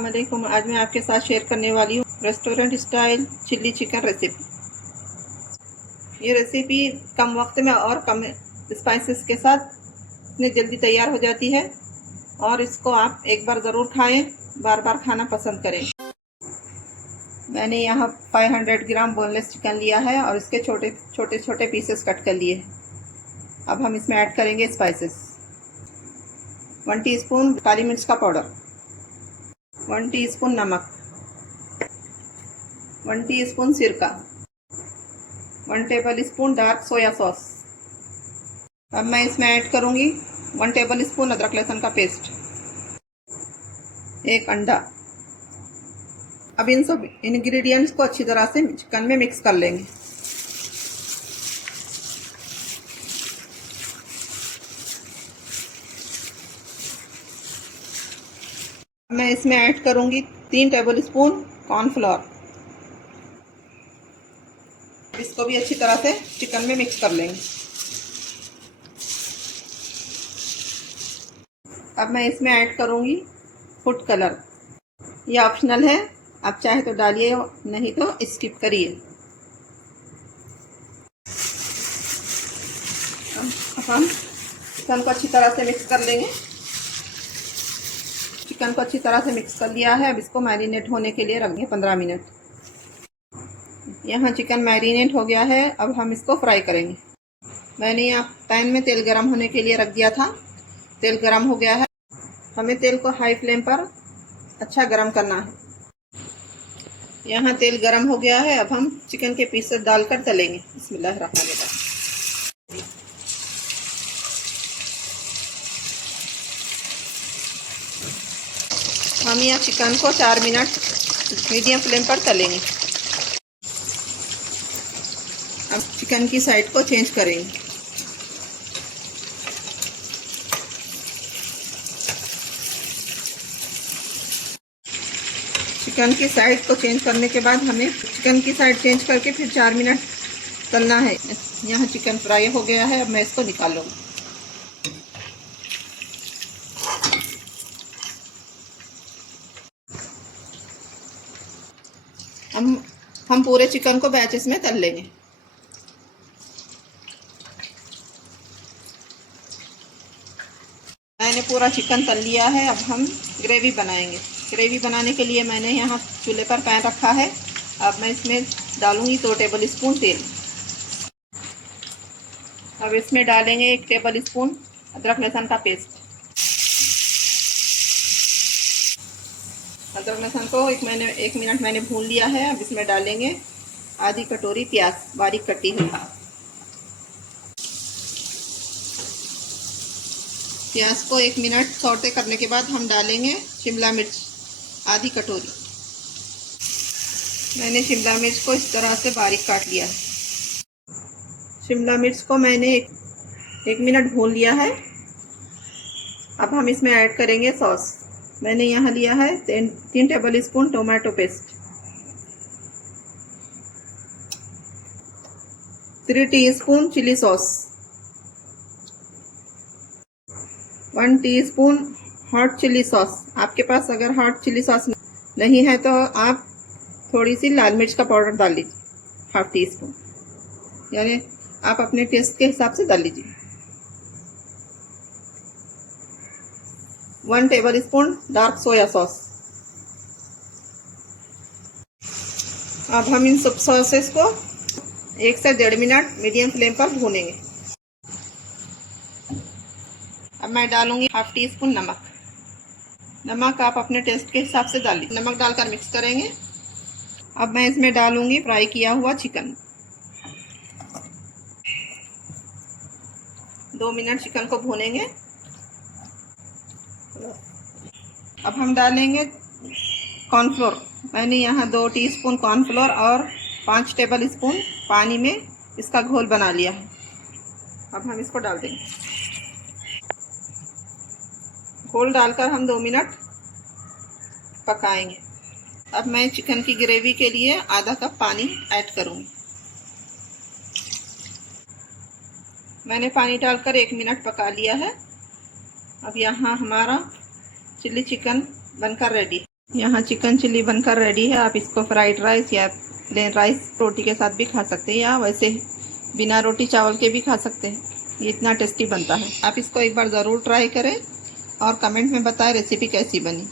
अस्सलाम वालेकुम। आज मैं आपके साथ शेयर करने वाली हूँ restaurant style chilli chicken recipe. ये रेसिपी कम वक्त में और कम स्पाइसेस के साथ इतनी जल्दी तैयार हो जाती है और इसको आप एक बार ज़रूर खाएं, बार बार खाना पसंद करें। मैंने यहाँ 500 ग्राम बोनलेस चिकन लिया है और इसके छोटे छोटे पीसेस कट कर लिए। अब हम इसमें ऐड करेंगे स्पाइसेस। 1 टीस्पून काली मिर्च का पाउडर, 1 टीस्पून नमक, 1 टीस्पून सिरका, 1 table spoon dark soya sauce. अब मैं इसमें ऐड करूंगी 1 टेबल स्पून अदरक लहसुन का पेस्ट, 1 अंडा। अब इन सब इंग्रेडिएंट्स को अच्छी तरह से चिकन में मिक्स कर लेंगे। मैं इसमें ऐड करूंगी 3 टेबल स्पून कॉर्नफ्लोर। इसको भी अच्छी तरह से चिकन में मिक्स कर लेंगे। अब मैं इसमें ऐड करूंगी फूड कलर। ये ऑप्शनल है, आप चाहे तो डालिए, नहीं तो स्किप करिए। अब हम चिकन को अच्छी तरह से मिक्स कर लेंगे। चिकन को अच्छी तरह से मिक्स कर लिया है। अब इसको मैरिनेट होने के लिए रख दें 15 मिनट। यहाँ चिकन मैरिनेट हो गया है। अब हम इसको फ्राई करेंगे। मैंने यहाँ पैन में तेल गरम होने के लिए रख दिया था। तेल गरम हो गया है। हमें तेल को हाई फ्लेम पर अच्छा गरम करना है। यहाँ तेल गरम हो गया है। अब हम चिकन के पीसेस डालकर तलेंगे। बिस्मिल्लाहिर्रहमानिर्रहीम। हम यहाँ चिकन को 4 मिनट मीडियम फ्लेम पर तलेंगे। अब चिकन की साइड को चेंज करेंगे। चिकन की साइड को चेंज करने के बाद हमें चिकन की साइड चेंज करके फिर 4 मिनट तलना है। यहाँ चिकन फ्राई हो गया है। अब मैं इसको निकाल लूँगी। हम पूरे चिकन को बैचेस में तल लेंगे। मैंने पूरा चिकन तल लिया है। अब हम ग्रेवी बनाएंगे। ग्रेवी बनाने के लिए मैंने यहाँ चूल्हे पर पैन रखा है। अब मैं इसमें डालूंगी 2 टेबल स्पून तेल। अब इसमें डालेंगे 1 टेबल स्पून अदरक लहसुन का पेस्ट। अदरक लहसुन को 1 मिनट मैंने भून लिया है। अब इसमें डालेंगे आधी कटोरी प्याज बारीक कटी हुई। प्याज को 1 मिनट सौटे करने के बाद हम डालेंगे शिमला मिर्च आधी कटोरी। मैंने शिमला मिर्च को इस तरह से बारीक काट लिया है। शिमला मिर्च को मैंने 1 मिनट भून लिया है। अब हम इसमें ऐड करेंगे सॉस। मैंने यहाँ लिया है 3 tablespoon tomato paste, 3 teaspoon chilli sauce, 1 teaspoon hot chilli sauce. आपके पास अगर हॉट चिली सॉस नहीं है तो आप थोड़ी सी लाल मिर्च का पाउडर डाल लीजिए, 1/2 टीस्पून, यानी आप अपने टेस्ट के हिसाब से डाल लीजिए। 1 table spoon dark soya sauce. अब हम इन सब सॉसेस को 1 से 1.5 मिनट मीडियम फ्लेम पर भूनेंगे। अब मैं डालूंगी 1/2 टीस्पून नमक। नमक आप अपने टेस्ट के हिसाब से डालिए। नमक डालकर मिक्स करेंगे। अब मैं इसमें डालूंगी फ्राई किया हुआ चिकन। 2 मिनट चिकन को भूनेंगे। अब हम डालेंगे कॉर्नफ्लोर। मैंने यहाँ 2 टीस्पून कॉर्नफ्लोर और 5 टेबल स्पून पानी में इसका घोल बना लिया है। अब हम इसको डाल देंगे। घोल डालकर हम 2 मिनट पकाएंगे। अब मैं चिकन की ग्रेवी के लिए आधा कप पानी ऐड करूँगी। मैंने पानी डालकर 1 मिनट पका लिया है। अब यहाँ हमारा चिल्ली चिकन बनकर रेडी है। यहाँ चिकन चिल्ली बनकर रेडी है। आप इसको फ्राइड राइस या प्लेन राइस रोटी के साथ भी खा सकते हैं, या वैसे बिना रोटी चावल के भी खा सकते हैं। ये इतना टेस्टी बनता है। आप इसको एक बार ज़रूर ट्राई करें और कमेंट में बताएं रेसिपी कैसी बनी।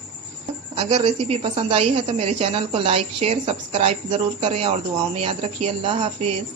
अगर रेसिपी पसंद आई है तो मेरे चैनल को लाइक शेयर सब्सक्राइब ज़रूर करें और दुआओं में याद रखिए। अल्लाह हाफिज़।